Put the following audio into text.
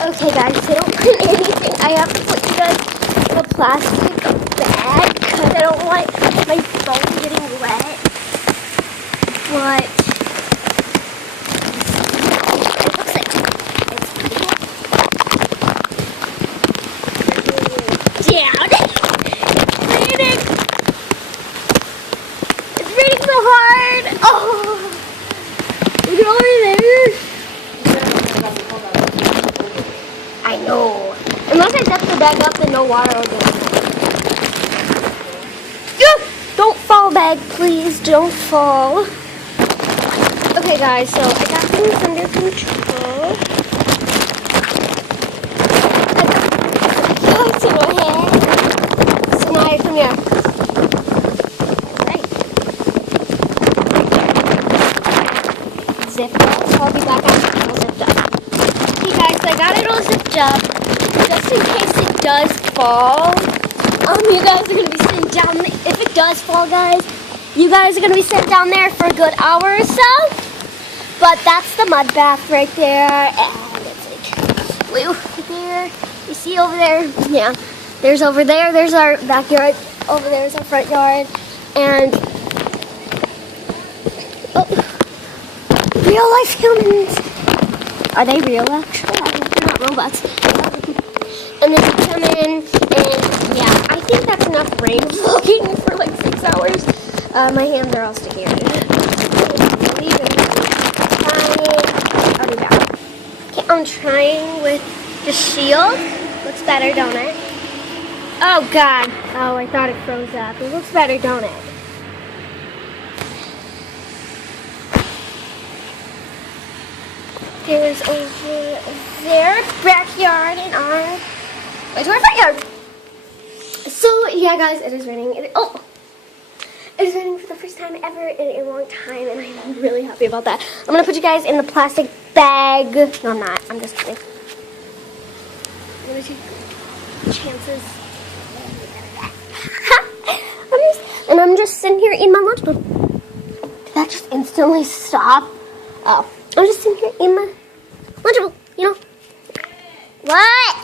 Okay guys, I don't want anything. I have to put you guys in a plastic bag because I don't want my phone getting wet. But it looks like it's pretty wet. Down. It's raining. It's raining so hard. Oh, look at over there. I know. Unless I zip the bag up, then no water will get in. Don't fall, bag, please. Don't fall. Okay, guys, so I got things under control. Oh, it's in my hand. So now I come here. Right. Zip up. I'll be back after it's all zipped up. Okay, guys, so I got it all zipped up. Just in case it does fall. You guys are going to be sitting down. If it does fall, guys, you guys are going to be sitting down there for a good hour or so. But that's the mud bath right there. And it's like blue there. You see over there? Yeah. There's over there. There's our backyard. Over there is our front yard. And real life humans. Are they real, actually? They're not robots. And then you come in, and yeah, I think that's enough rain vlogging for like 6 hours. My hands are all sticky. I'll be back. Okay, I'm trying with the shield. Looks better, don't it? Oh God. Oh, I thought it froze up. It looks better, don't it? There's over there, backyard, and our way to our backyard. So yeah, guys, it is raining. It is raining for the first time ever in a long time, and I'm really happy about that. I'm gonna put you guys in the plastic bag. No, I'm not. I'm just kidding. I'm gonna take chances. I'm just sitting here eating my lunch. Did that just instantly stop? Oh. I'm just sitting here eating my Lunchable, you know. What?